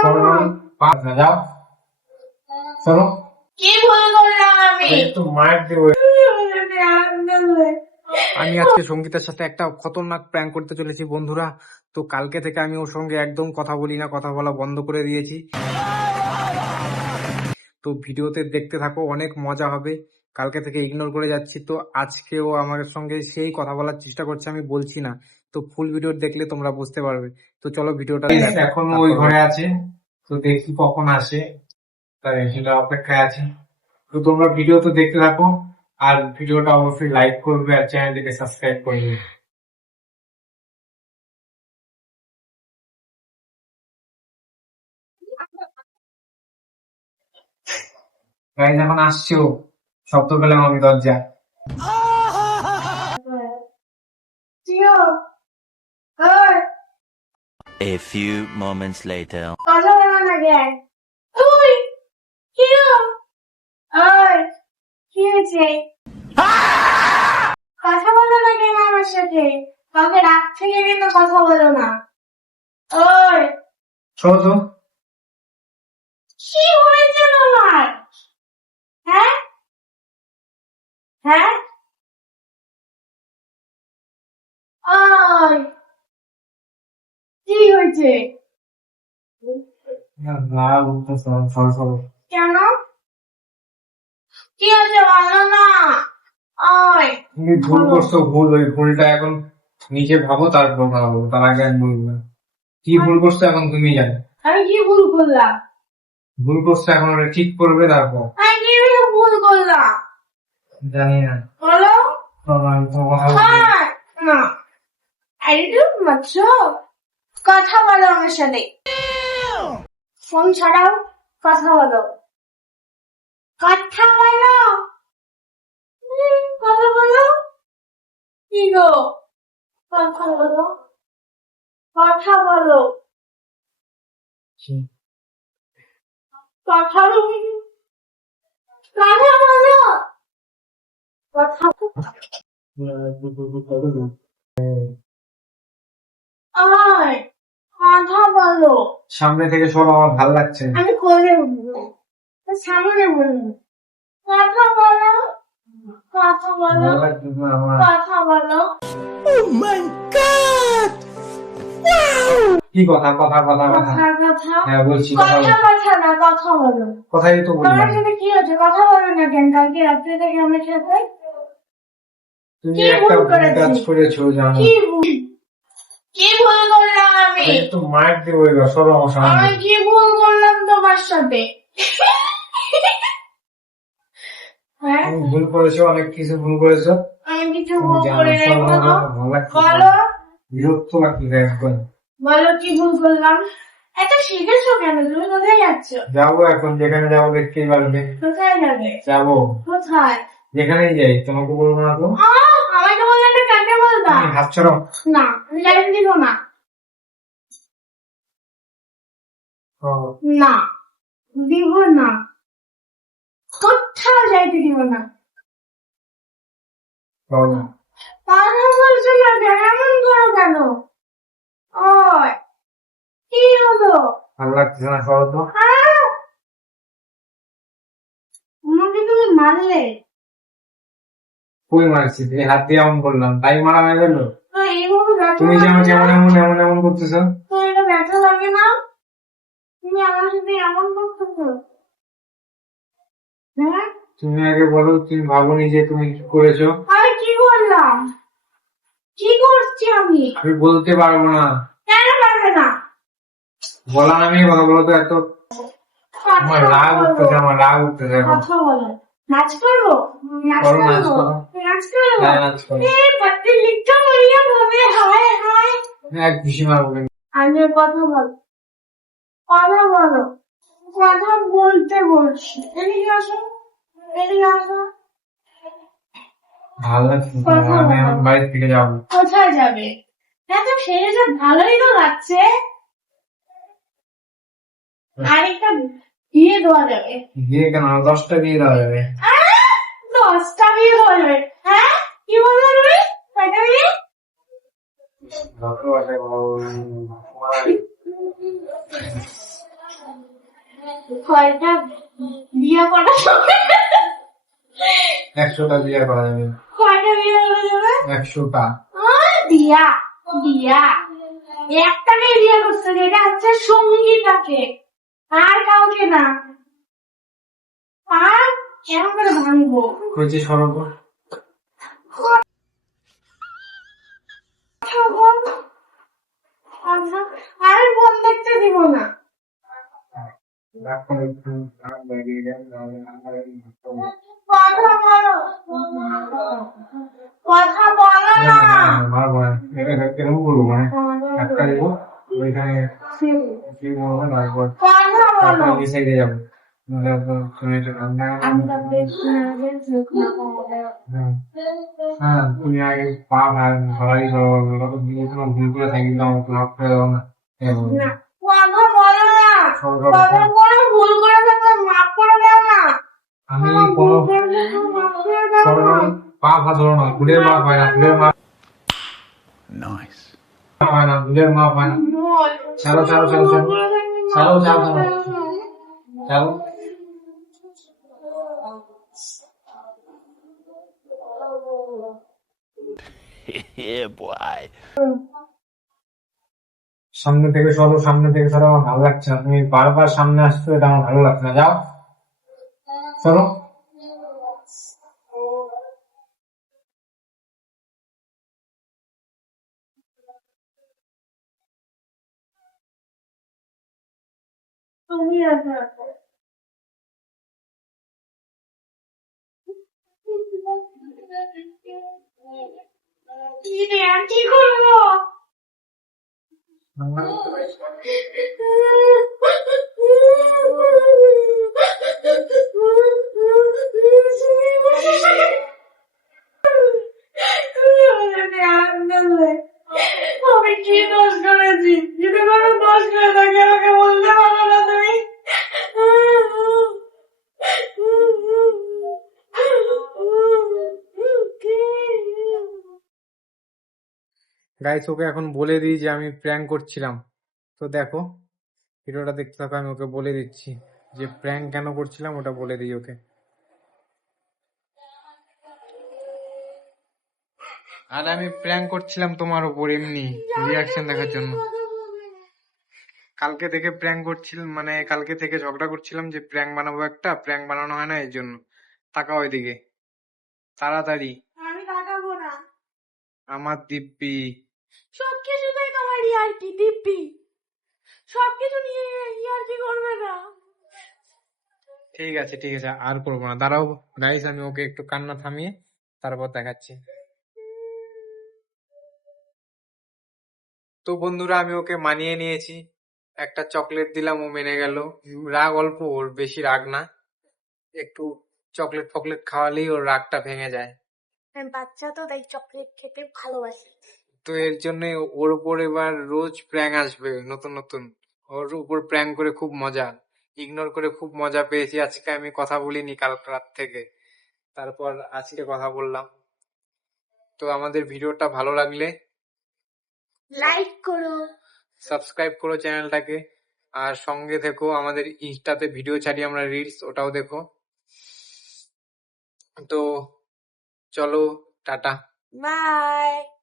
শোনো পাঁচ যাও শোনো কি ভুল করলাম আমি? একটু মায়ের দেবো আমি আজকে সঙ্গীতার সাথে একটা খতরনাক প্র্যাঙ্ক করতে চলেছি বন্ধুরা। তো কালকে থেকে আমি ওর সঙ্গে একদম কথা বলি না কথা বলা বন্ধ করে দিয়েছি। তো ভিডিওতে দেখতে থাকো অনেক মজা হবে। কালকে থেকে ইগনোর করে যাচ্ছি। তো আজকেও আমার সঙ্গে সেই কথা বলার চেষ্টা করছে আমি বলছি না। তো ফুল ভিডিও দেখলে তোমরা বুঝতে পারবে। তো চলো ভিডিওটা। এখন ওই ঘরে আছে তো দেখি কখন আসে। তাই সেটা অপেক্ষায় আছে। তো তোমরা ভিডিও তো দেখতে থাকো আর ভিডিওটা অবশ্যই লাইক করবে আর চ্যানেলটিকে সাবস্ক্রাইব করবে গাইজ এখন আসছো শব্দ পেলাম আমি দরজা A few moments later. কথা বলো না কথা বলো কেন আমার সাথে? কাউকে রাত থেকে কিন্তু কথা বলো না। ওই তো। কি হয়েছে তোমার হ্যাঁ হ্যাঁ? ওই! কি হয়েছে? না বলতে সরো সরো কেন? কি হয়েছে বলো না? তুমি ভুল করছ ভুল ওই ভুলটা এখন নিজে ভাবো তারপর ভাবো তার আগে আমি বলব না। কি ভুল করছ এখন তুমি জানো। আমি কি ভুল করলাম? ভুল করছ এখন ঠিক করবে তারপর আমি কি ভুল করলাম জানি না কথা। হ্যাঁ না। কথা বলো আমার সাথে। ফোন ছাড়াও কথা বলো। কথা বলো। কথা বলো কি গো? কথা বলো। কথা বলো। কথা বলো। কথা বলো। সামনে থেকে সব আমার ভালো লাগছে। আমি কোলে উঠবো। সামনে বলব কথা বলো কথা বলো কথা বলো। কি কথা কথা কথা কথা? কথা হ্যাঁ বলছি কথা কথা না কথা বলো। কথাই তো তোমার সাথে কি হচ্ছে কথা বলো না কেন? কালকে রাত্রে থেকে আমার সাথে তুমি একটা ভুল কাজ করেছ জানো। কি ভুল? করলাম আমি? একটু মায়ের দেবো এবার সরো আমার সামনে। আমি কি ভুল করলাম তোমার সাথে? হ্যাঁ? তুমি ভুল করেছ অনেক কিছু ভুল করেছ। আমি কিছু ভুল করে। বলো। বিরক্ত লাগছে একবার বলো কি ভুল করলাম? এত শিখেছো কেন? তুমি কোথায় যাচ্ছ? যাব এখন যেখানে যাব দেখতেই পারবে। কোথায় যাবে? যাব। কোথায়? যেখানেই যাই তোমাকে বলব না তো আহ, আমাকে বললে একটা কাকে বলবা তুমি হাত ছড়ো না আমি যাইতে দিব না। না দিব না। কোথাও যাইতে দিব না। বলো। বলছো না এমন করো কেন? ওই কি হলো? ভালো লাগছে না তো আহ! আমাকে তুমি মারলে। কই মারছি তুমি হাত দিয়ে এমন করলাম তাই মারা হয়ে গেল? তুমি যে আমাকে এমন এমন এমন করতেছো? তুমি হ্যাঁ? তুমি আগে বলো তুমি ভাবনি যে তুমি কি করেছ? আমি কি করলাম কি করছি আমি? আমি বলতে পারব না। কেন পারবে না? বলার আমি কথা বলো তো এত। আমার রাগ বলো। উঠতেছে আমার রাগ উঠতেছে কথা বলো। নাচ করব নাচ করব নাচ করব হ্যাঁ, এ পাত্তি লিখতে মরিয়া ভাবে হায় হায়। এক খুশি মারবো আমি কথা বল কথা বলো। কথা বলতে বলছি। এদিকে আসো এদিকে আসো। ভালো লাগছে আমি বলো। বাড়ি থেকে যাব। কোথায় যাবে? হ্যাঁ তো যা ভালোই তো লাগছে। আরেকটা দিয়ে দেওয়া যাবে। দিয়ে কেন? দশটা দিয়ে দেওয়া যাবে! দশটা বিয়ে হবে হ্যাঁ? কি তুমি কয়টা বিয়ে করা একশোটা বিয়ে করা যাবে। কয়টা বিয়ে করা যাবে? একশোটা। আহ, দিয়া দিয়া একটাকে বিয়ে করছে যেটা হচ্ছে সঙ্গীতাকে। আর কাউকে না। আর কেমন করে ভাঙবো? কইছি সরব। আর ফোন দেখতে দিব না। কথা বলো কথা বলো না কেরম বলব মানে একটা দেবো ওইখানে কি বলব তারপর কথা বলো তারপর ওই সাইডে যাব নাহলে আপনার তুমি বেশ হ্যাঁ হ্যাঁ। তুমি আগে পা ভাড়াই করো ভুল করে থাকি লাভ করে দাও না। কথা বলো না। কথা বলো। ভুল করে থাকলে মাফ করে দাও না। আমি পা ভালো না। ভুলের মাপ হয় না ভুলের মাপ Nice. হয় না ভুলের মাপ হয় না। বল। ছাড়ো ছাড়ো ছাড়ো ভুল ছাড়ো yeah, boy. সামনে থেকে সরো সামনে থেকে সরো আমার ভালো লাগছে না। তুমি বারবার সামনে আসতে এটা আমার ভালো লাগছে না। যাও। সরো। তুমি আসো। কি রে, আর কি করব আমি কি দোষ করেছি যদি কোনো দোষ করে থাকি আমাকে বলতে পারো না তুমি গাইস ওকে এখন বলে দিই যে আমি প্র্যাঙ্ক করছিলাম। তো দেখো ভিডিওটা দেখতে থাকো আমি ওকে বলে দিচ্ছি। যে প্র্যাঙ্ক কেন করছিলাম ওটা বলে দিই ওকে। আর আমি প্র্যাঙ্ক করছিলাম তোমার উপর এমনি রিয়াকশন দেখার জন্য। কালকে থেকে প্র্যাঙ্ক করছিলাম মানে কালকে থেকে ঝগড়া করছিলাম যে প্র্যাঙ্ক বানাবো একটা প্র্যাঙ্ক বানানো হয় না এর জন্য। তাকাও ওইদিকে তাড়াতাড়ি। আমি তাকাবো না। আমার দিব্যি। সব কিছুতেই তোমার ইয়ার্কি দিব্যি। সব কিছু নিয়ে ইয়ার্কি করবে না। ঠিক আছে ঠিক আছে আর করব না। দাঁড়াও গাইস আমি ওকে একটু কান্না থামিয়ে তারপর দেখাচ্ছি। তো বন্ধুরা আমি ওকে মানিয়ে নিয়েছি। একটা চকলেট দিলাম ও মেনে গেল। রাগ অল্প ওর বেশি রাগ না। একটু চকলেট ফকলেট খাওয়ালেই ওর রাগটা ভেঙে যায়। বাচ্চা তো তাই চকলেট খেতে ভালোবাসে। তো এর জন্য ওর উপর এবার রোজ প্র্যাঙ্ক আসবে নতুন নতুন। ওর উপর প্র্যাঙ্ক করে খুব মজা। ইগনোর করে খুব মজা পেয়েছি। আজকে আমি কথা বলিনি কাল রাত থেকে। তারপর আজকে কথা বললাম। তো আমাদের ভিডিওটা ভালো লাগলে লাইক করো। সাবস্ক্রাইব করো চ্যানেলটাকে। আর সঙ্গে থেকো আমাদের ইনস্টাতে ভিডিও ছাড়ি আমরা রিলস ওটাও দেখো। তো চলো টাটা। বাই